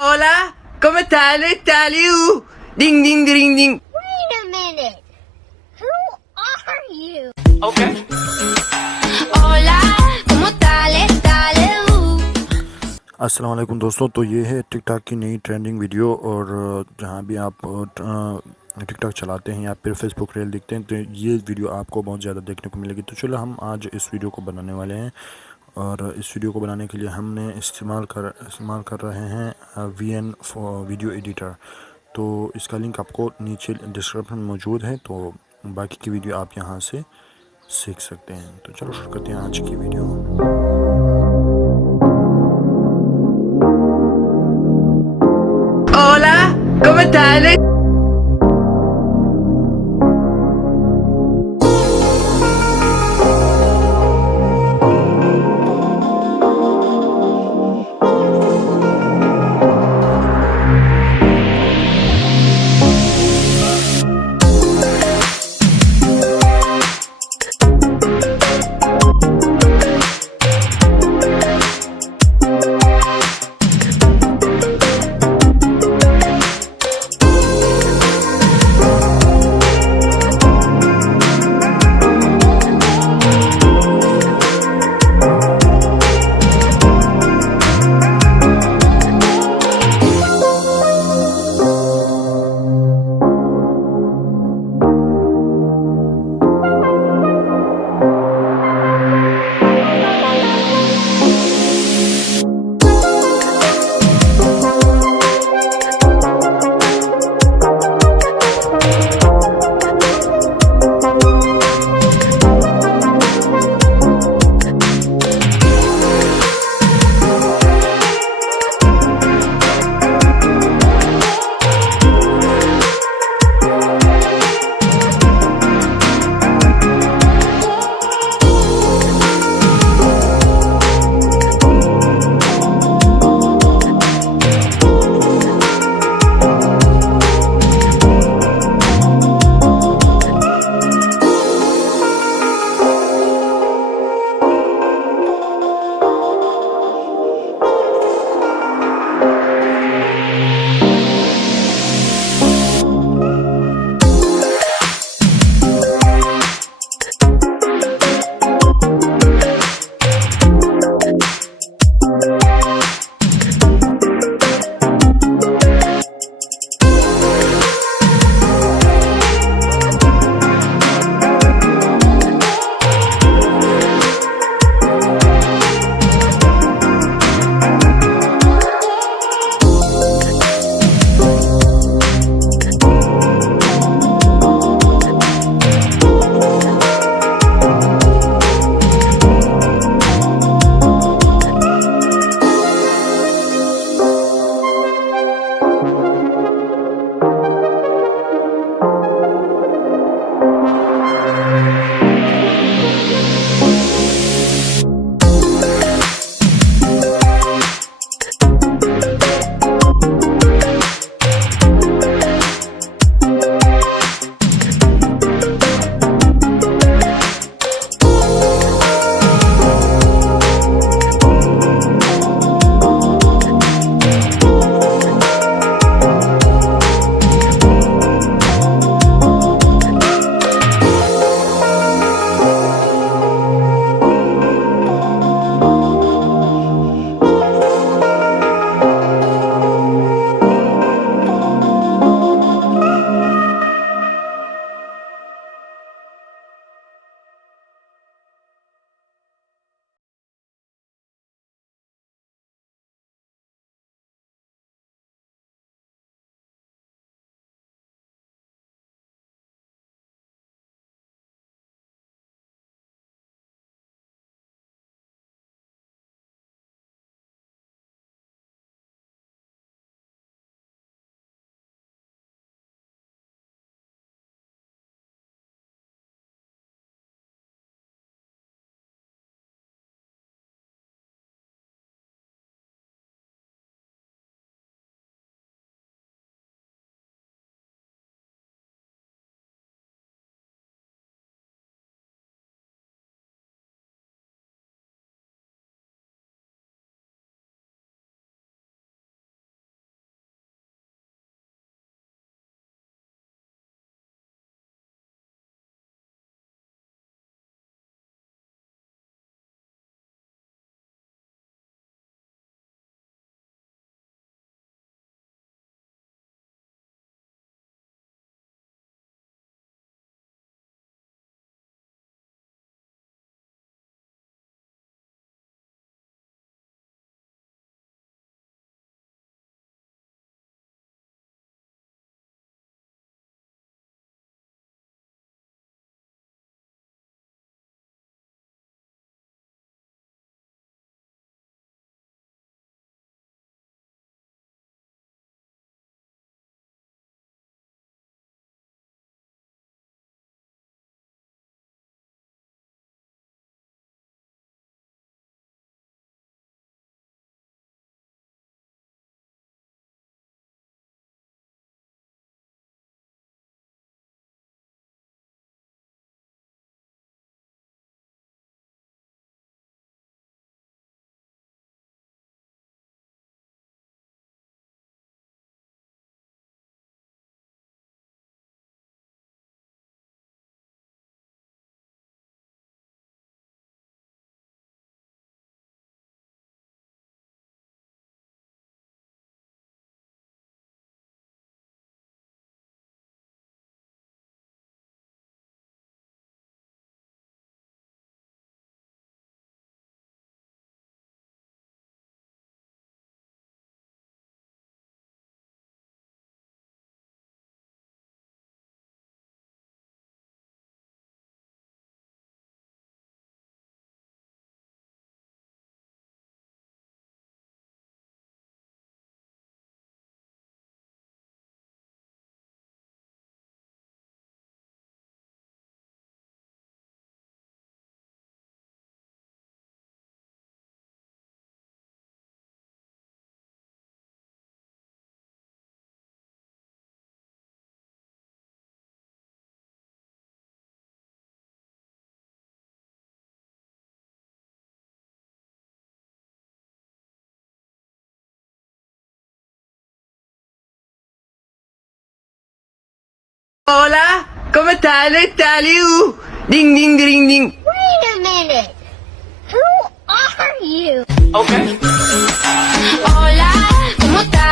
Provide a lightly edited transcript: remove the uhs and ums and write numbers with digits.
Hola, come stai? Ding ding ding ding. Wait a minute. Who are you? Okay. Hola, ¿cómo estás? अस्सलाम वालेकुम दोस्तों। तो ये है टिकटॉक की नई ट्रेंडिंग वीडियो, और जहाँ भी आप टिकटॉक चलाते हैं या फिर फेसबुक रील देखते हैं तो ये वीडियो आपको बहुत ज़्यादा देखने को मिलेगी। तो चलो हम आज इस वीडियो को बनाने वाले हैं, और इस वीडियो को बनाने के लिए हमने इस्तेमाल कर रहे हैं VN वीडियो एडिटर। तो इसका लिंक आपको नीचे डिस्क्रिप्शन में मौजूद है, तो बाकी की वीडियो आप यहाँ से सीख सकते हैं। तो चलो शुरू करते हैं आज की video. Hola, come stai? Hola, come tale, tale, ding, ding, ding, ding. Wait a minute. Who are you? Okay. Hola, ¿cómo tal?